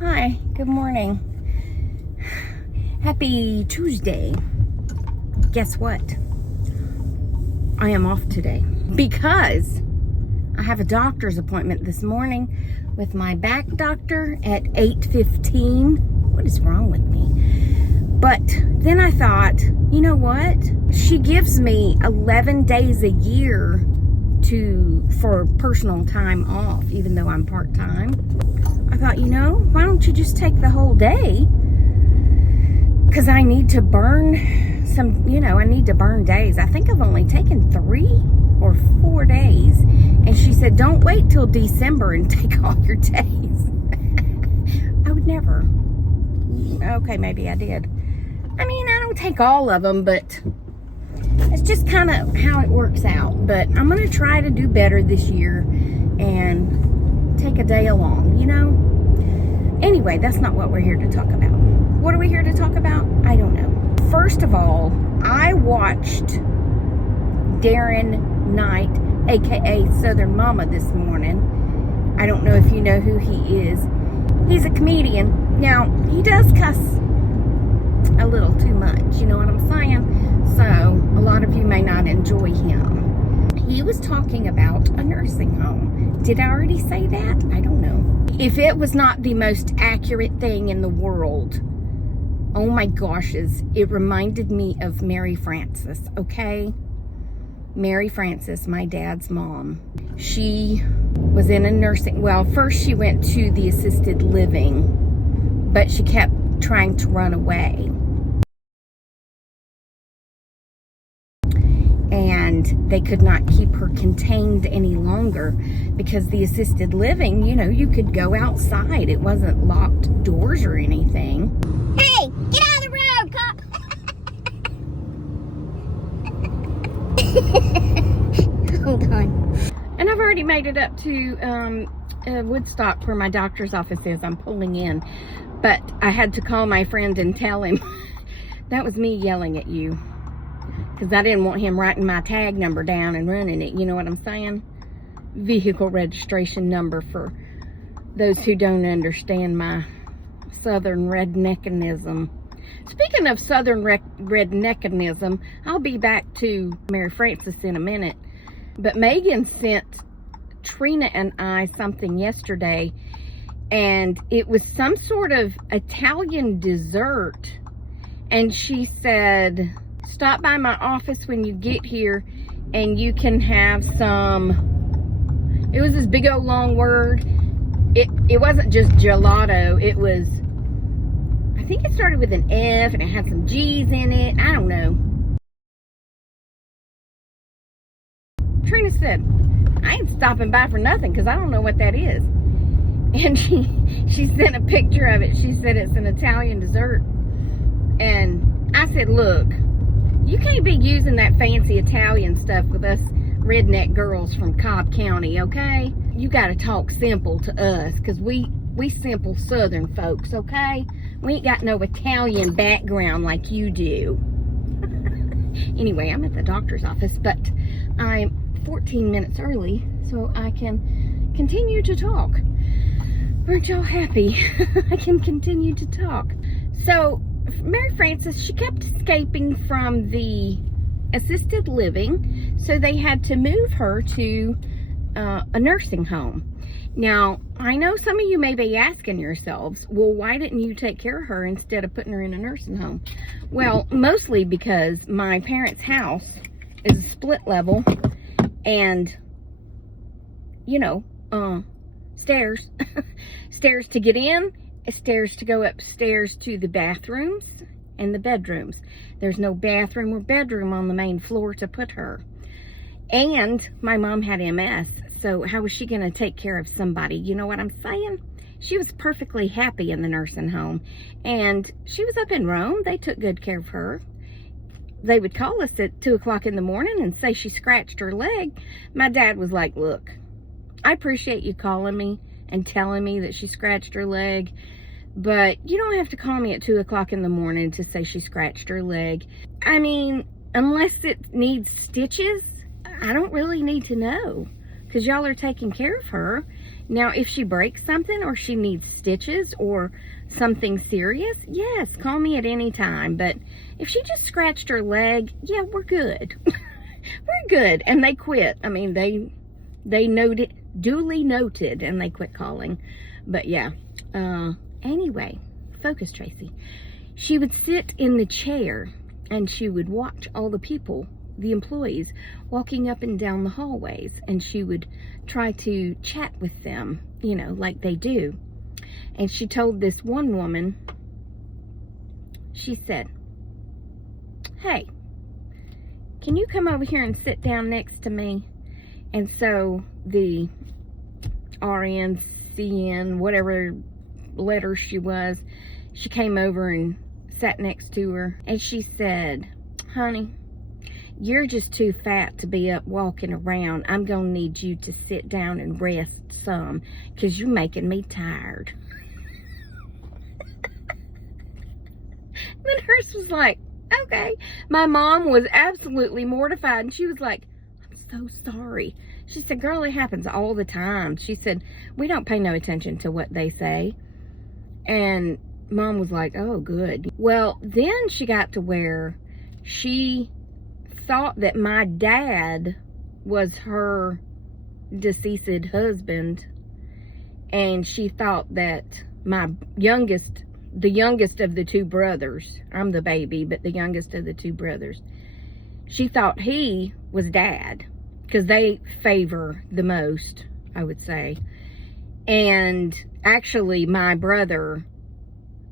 Hi, good morning. Happy Tuesday. Guess what? I am off today because I have a doctor's appointment this morning with my back doctor at 8:15. What is wrong with me? But then I thought, you know what? She gives me 11 days a year for personal time off, even though I'm part-time. I thought, why don't you just take the whole day? Because I need to burn I need to burn days. I think I've only taken 3 or 4 days. And she said, don't wait till December and take all your days. I would never. Okay, maybe I did. I mean, I don't take all of them, but it's just kind of how it works out. But I'm going to try to do better this year and take a day along, Anyway, that's not what we're here to talk about. What are we here to talk about? I don't know. First of all, I watched Darren Knight, aka Southern Mama, this morning. I don't know if you know who he is. He's a comedian. Now, he does cuss a little too much, you know what I'm saying? So, a lot of you may not enjoy him. He was talking about a nursing home. Did I already say that? I don't know. If it was not the most accurate thing in the world, oh my goshes, it reminded me of Mary Frances, okay? Mary Frances, my dad's mom. She was in a nursing, well, first she went to the assisted living, but she kept trying to run away. And they could not keep her contained any longer because the assisted living, you could go outside. It wasn't locked doors or anything. Hey, get out of the road, cop! Hold on. And I've already made it up to Woodstock where my doctor's office is. I'm pulling in. But I had to call my friend and tell him that was me yelling at you. Because I didn't want him writing my tag number down and running it. You know what I'm saying? Vehicle registration number for those who don't understand my Southern Red-neck-a-nism. Speaking of Southern Red-neck-a-nism, I'll be back to Mary Frances in a minute. But Megan sent Trina and I something yesterday. And it was some sort of Italian dessert. And she said, stop by my office when you get here and you can have some, it was this big old long word. It wasn't just gelato. It was, I think it started with an F and it had some G's in it. I don't know. Trina said, I ain't stopping by for nothing because I don't know what that is. And she sent a picture of it. She said it's an Italian dessert. And I said, look, you can't be using that fancy Italian stuff with us redneck girls from Cobb County, okay? You gotta talk simple to us, because we simple Southern folks, okay? We ain't got no Italian background like you do. Anyway, I'm at the doctor's office, but I'm 14 minutes early, so I can continue to talk. Aren't y'all happy? I can continue to talk. So, Mary Frances, she kept escaping from the assisted living, so they had to move her to a nursing home. Now, I know some of you may be asking yourselves, well, why didn't you take care of her instead of putting her in a nursing home? Well, mostly because my parents' house is a split level, and, stairs. Stairs to get in, stairs to go upstairs to the bathrooms and the bedrooms. There's no bathroom or bedroom on the main floor to put her. And my mom had MS, so how was she going to take care of somebody? You know what I'm saying? She was perfectly happy in the nursing home. And she was up in Rome. They took good care of her. They would call us at 2 o'clock in the morning and say she scratched her leg. My dad was like, look, I appreciate you calling me and telling me that she scratched her leg, but you don't have to call me at 2 o'clock in the morning to say she scratched her leg. I mean, unless it needs stitches, I don't really need to know, because y'all are taking care of her. Now, if she breaks something or she needs stitches or something serious, yes, call me at any time. But if she just scratched her leg, yeah, we're good. We're good. And they quit. I mean, they noted, duly noted, and they quit calling. But yeah, anyway, focus, Tracy. She would sit in the chair and she would watch all the people, the employees, walking up and down the hallways, and she would try to chat with them, you know, like they do. And she told this one woman, she said, "Hey, can you come over here and sit down next to me?" And so the RN, CN, whatever letter she was, she came over and sat next to her. And she said, "Honey, you're just too fat to be up walking around. I'm going to need you to sit down and rest some because you're making me tired." The nurse was like, "Okay." My mom was absolutely mortified, and she was like, "I'm so sorry." She said, "Girl, it happens all the time." She said, "We don't pay no attention to what they say." And Mom was like, "Oh, good." Well, then she got to where she thought that my dad was her deceased husband, and she thought that the youngest of the two brothers, I'm the baby, but the youngest of the two brothers, she thought he was dad, because they favor the most, I would say. And actually, my brother,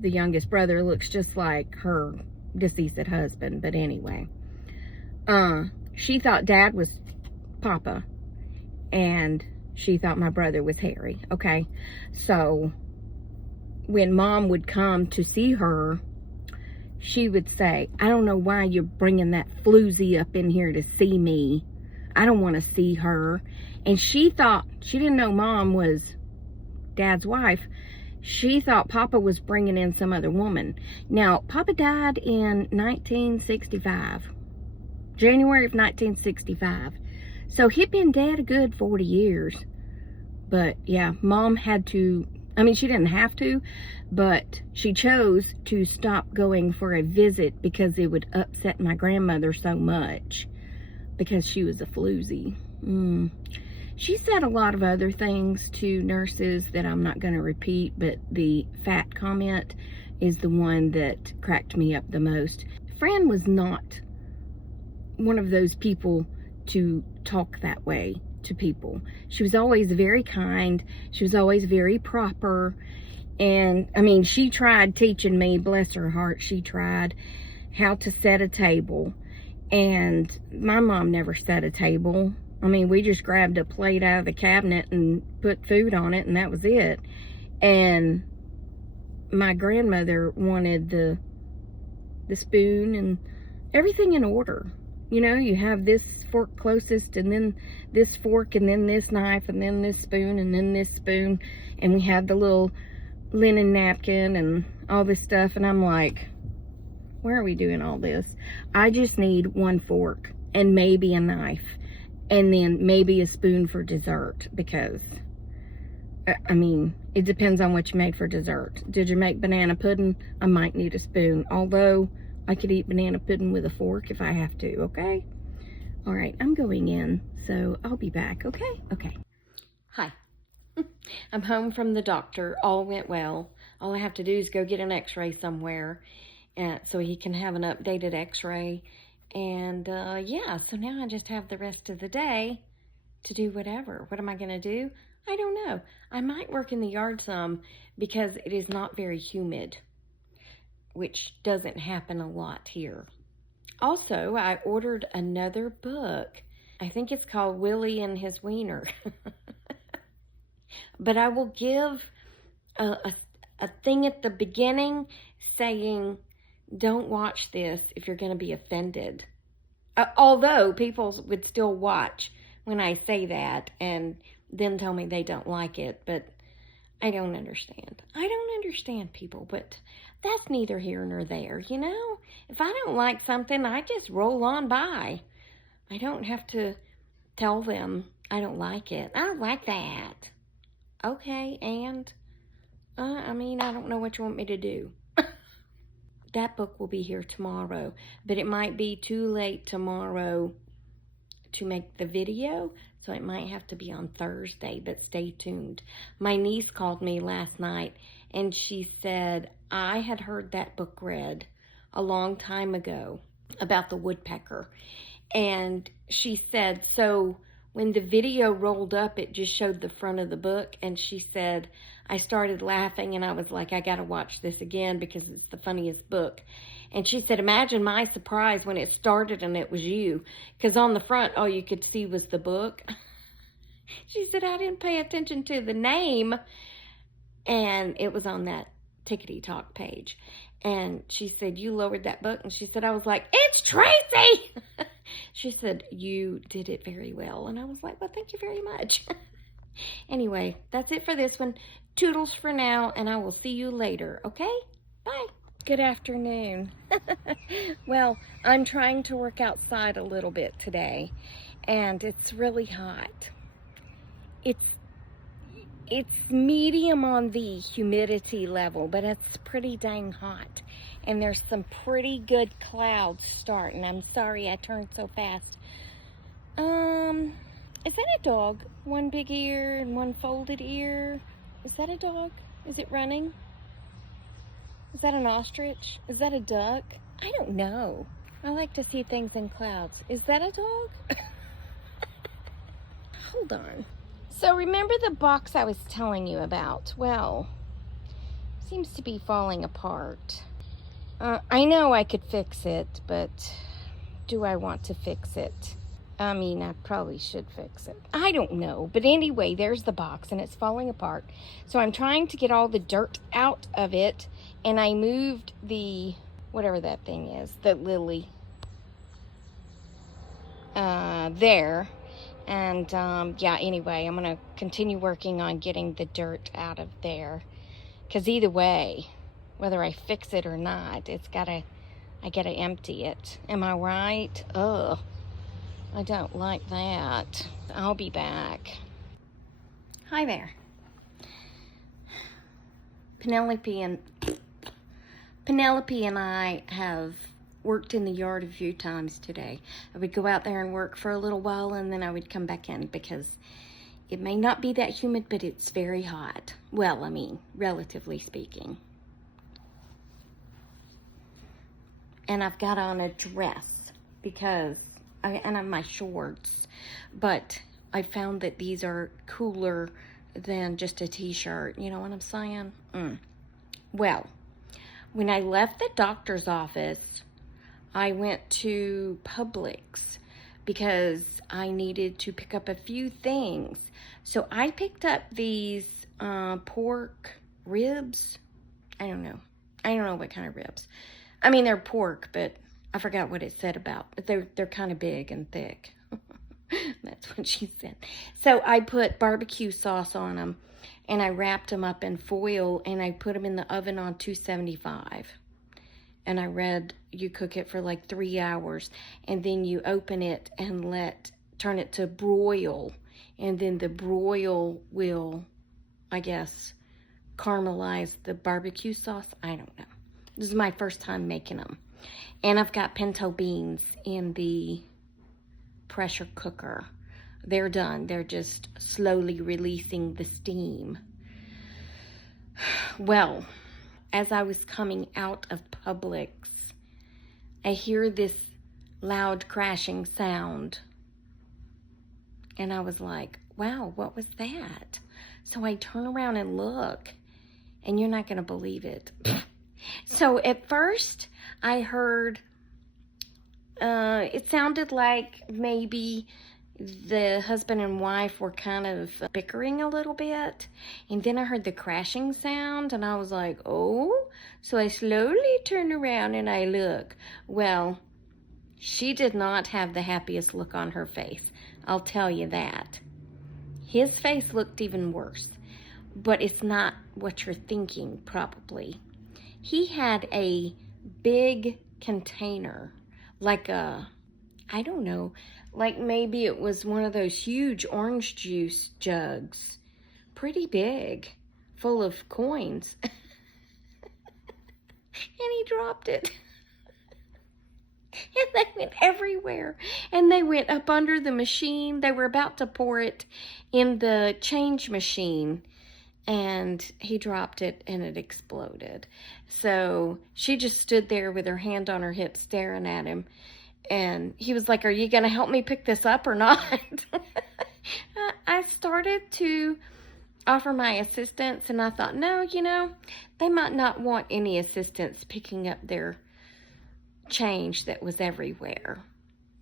the youngest brother, looks just like her deceased husband. But anyway, she thought Dad was Papa, and she thought my brother was Harry. Okay, so when Mom would come to see her, she would say, "I don't know why you're bringing that floozy up in here to see me. I don't want to see her." And she thought, she didn't know Mom was Dad's wife. She thought Papa was bringing in some other woman. Now, Papa died in 1965. January of 1965. So he'd been dead a good 40 years. But yeah, Mom had to, I mean, she didn't have to, but she chose to stop going for a visit because it would upset my grandmother so much, because she was a floozy. She said a lot of other things to nurses that I'm not going to repeat, but the fat comment is the one that cracked me up the most. Fran was not one of those people to talk that way to people. She was always very kind. She was always very proper. And, I mean, she tried teaching me, bless her heart, she tried how to set a table. And my mom never set a table. I mean, we just grabbed a plate out of the cabinet and put food on it, and that was it. And my grandmother wanted the spoon and everything in order. You know, you have this fork closest, and then this fork, and then this knife, and then this spoon, and then this spoon. And we had the little linen napkin and all this stuff. And I'm like, why are we doing all this? I just need one fork and maybe a knife, and then maybe a spoon for dessert, because, I mean, it depends on what you made for dessert. Did you make banana pudding? I might need a spoon, although I could eat banana pudding with a fork if I have to, okay? All right, I'm going in, so I'll be back, okay? Okay. Hi. I'm home from the doctor. All went well. All I have to do is go get an x-ray somewhere, so he can have an updated x-ray. And yeah, so now I just have the rest of the day to do whatever. What am I going to do? I don't know. I might work in the yard some, because it is not very humid, which doesn't happen a lot here. Also, I ordered another book. I think it's called Willie and His Wiener. But I will give a thing at the beginning saying, don't watch this if you're going to be offended. Although people would still watch when I say that and then tell me they don't like it. But I don't understand. I don't understand people, but that's neither here nor there, you know? If I don't like something, I just roll on by. I don't have to tell them I don't like it. I don't like that. Okay, and I mean, I don't know what you want me to do. That book will be here tomorrow, but it might be too late tomorrow to make the video, so it might have to be on Thursday, but stay tuned. My niece called me last night, and she said, I had heard that book read a long time ago about the woodpecker, and she said, so when the video rolled up, it just showed the front of the book, and she said, I started laughing, and I was like, I gotta watch this again because it's the funniest book. And she said, imagine my surprise when it started and it was you, because on the front, all you could see was the book. She said, I didn't pay attention to the name, and it was on that Tickety Talk page. And she said, you lowered that book, and she said, I was like, it's Tracy! She said, you did it very well. And I was like, well, thank you very much. Anyway, that's it for this one. Toodles for now, and I will see you later, okay? Bye. Good afternoon. Well, I'm trying to work outside a little bit today, and it's really hot. It's medium on the humidity level, but it's pretty dang hot. And there's some pretty good clouds starting. I'm sorry I turned so fast. Is that a dog? One big ear and one folded ear. Is that a dog? Is it running? Is that an ostrich? Is that a duck? I don't know. I like to see things in clouds. Is that a dog? Hold on. So remember the box I was telling you about? Well, seems to be falling apart. I know I could fix it, but do I want to fix it? I mean, I probably should fix it. I don't know. But anyway, there's the box, and it's falling apart. So I'm trying to get all the dirt out of it, and I moved the, whatever that thing is, the lily, there. And, yeah, anyway, I'm going to continue working on getting the dirt out of there. Because either way, whether I fix it or not, I gotta empty it. Am I right? Ugh. I don't like that. I'll be back. Hi there. Penelope and I have worked in the yard a few times today. I would go out there and work for a little while, and then I would come back in because it may not be that humid, but it's very hot. Well, I mean, relatively speaking. And I've got on a dress because and I have my shorts, but I found that these are cooler than just a t-shirt. You know what I'm saying? Well, when I left the doctor's office, I went to Publix because I needed to pick up a few things. So I picked up these pork ribs. I don't know what kind of ribs. I mean, they're pork, but I forgot what it said about. They're kind of big and thick. That's what she said. So I put barbecue sauce on them, and I wrapped them up in foil, and I put them in the oven on 275. And I read you cook it for like 3 hours, and then you open it and turn it to broil, and then the broil will, I guess, caramelize the barbecue sauce. I don't know. This is my first time making them. And I've got pinto beans in the pressure cooker. They're done. They're just slowly releasing the steam. Well, as I was coming out of Publix, I hear this loud crashing sound. And I was like, wow, what was that? So I turn around and look, and you're not going to believe it. So at first, I heard, it sounded like maybe the husband and wife were kind of bickering a little bit. And then I heard the crashing sound, and I was like, oh. So I slowly turn around and I look. Well, she did not have the happiest look on her face. I'll tell you that. His face looked even worse. But it's not what you're thinking, probably. He had a big container, like I don't know, like maybe it was one of those huge orange juice jugs, pretty big, full of coins. And he dropped it. And they went everywhere. And they went up under the machine. They were about to pour it in the change machine. And he dropped it and it exploded. So she just stood there with her hand on her hip staring at him. And he was like, "Are you going to help me pick this up or not?" I started to offer my assistance, and I thought, no, they might not want any assistance picking up their change that was everywhere.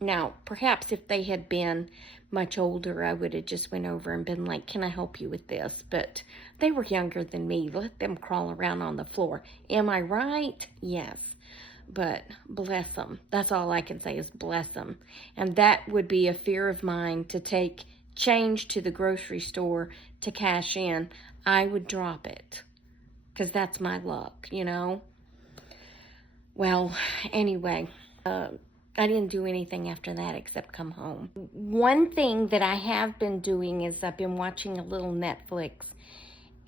Now, perhaps if they had been much older, I would have just went over and been like, "Can I help you with this?" But they were younger than me. Let them crawl around on the floor. Am I right? Yes. But bless them. That's all I can say is bless them. And that would be a fear of mine, to take change to the grocery store to cash in. I would drop it because that's my luck, Well, anyway, I didn't do anything after that except come home. One thing that I have been doing is I've been watching a little Netflix,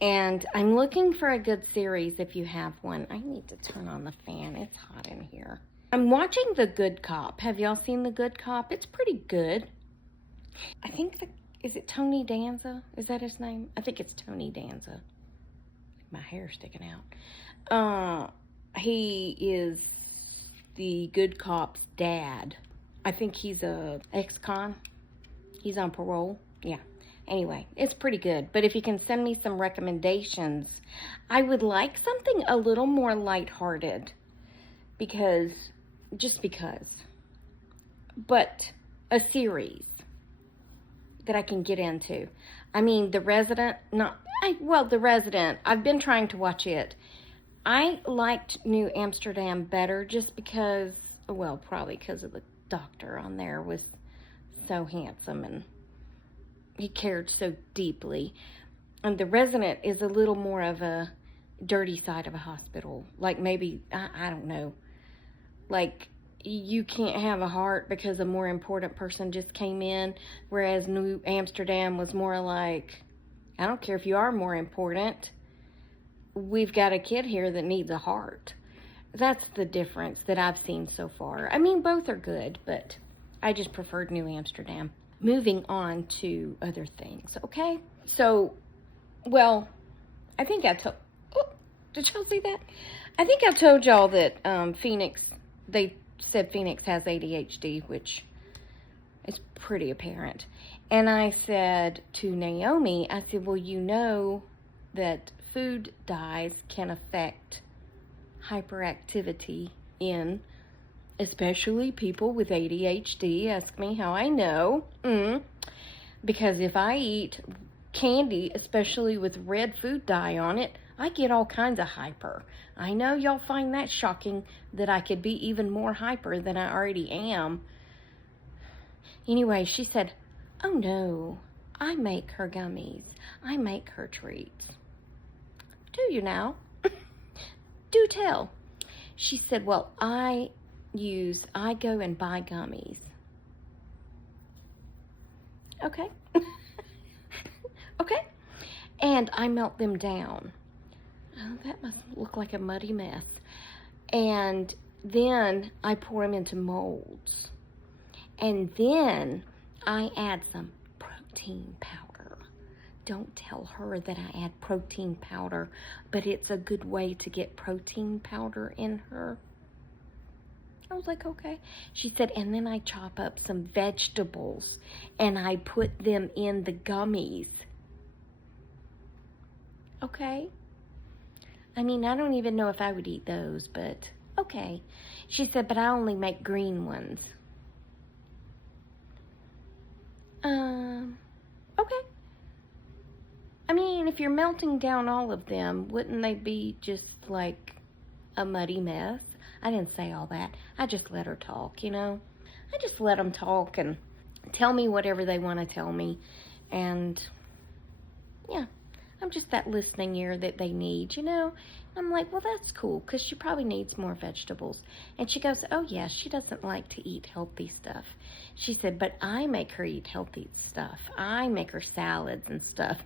and I'm looking for a good series if you have one. I need to turn on the fan. It's hot in here. I'm watching The Good Cop. Have y'all seen The Good Cop? It's pretty good. I think is it Tony Danza? Is that his name? I think it's Tony Danza. My hair's sticking out. He is the good cop's dad. I think he's a ex-con. He's on parole. Yeah. Anyway, it's pretty good. But if you can send me some recommendations, I would like something a little more lighthearted. Just because. But a series that I can get into. I mean, The Resident, The Resident, I've been trying to watch it. I liked New Amsterdam better just because, probably because of the doctor on there was so handsome and he cared so deeply. And The Resident is a little more of a dirty side of a hospital. Like maybe, I don't know, like you can't have a heart because a more important person just came in, whereas New Amsterdam was more like, I don't care if you are more important, we've got a kid here that needs a heart. That's the difference that I've seen so far. I mean, both are good, but I just preferred New Amsterdam. Moving on to other things, okay? So, I think did y'all see that? I think I told y'all that they said Phoenix has ADHD, which is pretty apparent. And I said to Naomi, I said, well, that food dyes can affect hyperactivity in especially people with ADHD. Ask me how I know. Because if I eat candy, especially with red food dye on it, I get all kinds of hyper. I know y'all find that shocking, that I could be even more hyper than I already am. Anyway, she said, oh no, I make her gummies. I make her treats. Do you now? Do tell. She said, well, I go and buy gummies. Okay. Okay. And I melt them down. Oh, that must look like a muddy mess. And then I pour them into molds. And then I add some protein powder. Don't tell her that I add protein powder, but it's a good way to get protein powder in her. I was like, okay. She said, and then I chop up some vegetables and I put them in the gummies. Okay. I mean, I don't even know if I would eat those, but okay. She said, but I only make green ones. Okay. I mean, if you're melting down all of them, wouldn't they be just like a muddy mess? I didn't say all that. I just let her talk, I just let them talk and tell me whatever they want to tell me. And, yeah, I'm just that listening ear that they need, I'm like, well, that's cool, because she probably needs more vegetables. And she goes, oh, yeah, she doesn't like to eat healthy stuff. She said, but I make her eat healthy stuff. I make her salads and stuff.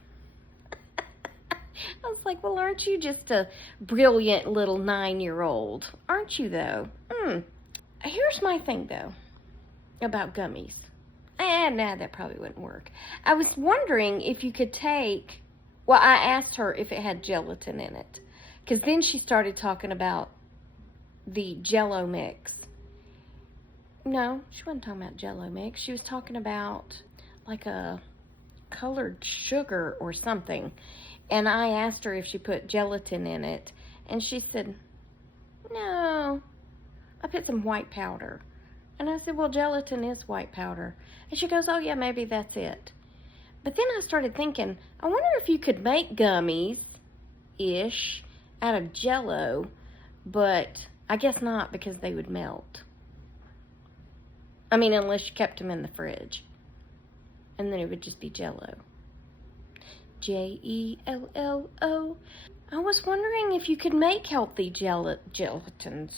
I was like, well, aren't you just a brilliant little 9-year-old? Aren't you, though? Here's my thing, though, about gummies. Nah, that probably wouldn't work. I was wondering if you could take, well, I asked her if it had gelatin in it, because then she started talking about the Jell-O mix. No, she wasn't talking about Jell-O mix. She was talking about like a colored sugar or something. And I asked her if she put gelatin in it, and she said, no, I put some white powder. And I said, well, gelatin is white powder. And she goes, oh yeah, maybe that's it. But then I started thinking, I wonder if you could make gummies-ish out of Jell-O, but I guess not, because they would melt. I mean, unless you kept them in the fridge. And then it would just be Jell-O. J-E-L-L-O. I was wondering if you could make healthy gelatins,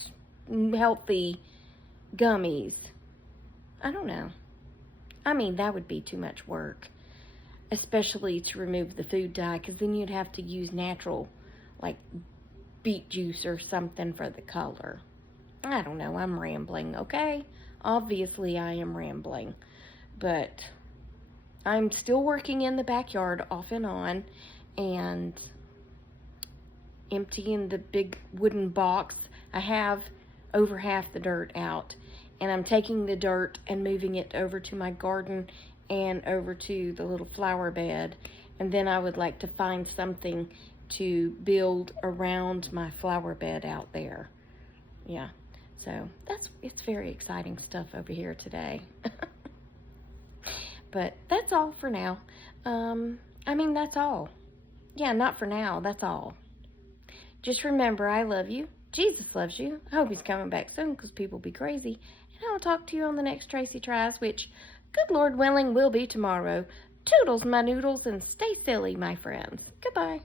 healthy gummies. I don't know. I mean, that would be too much work, especially to remove the food dye, because then you'd have to use natural, like beet juice or something for the color. I don't know. I'm rambling, okay? Obviously, I am rambling, but I'm still working in the backyard off and on, and emptying the big wooden box. I have over half the dirt out, and I'm taking the dirt and moving it over to my garden and over to the little flower bed. And then I would like to find something to build around my flower bed out there. Yeah, so it's very exciting stuff over here today. But that's all for now. I mean, that's all. Yeah, not for now, that's all. Just remember, I love you. Jesus loves you. I hope he's coming back soon, because people be crazy. And I'll talk to you on the next Tracy Tries, which, good Lord willing, will be tomorrow. Toodles, my noodles, and stay silly, my friends. Goodbye.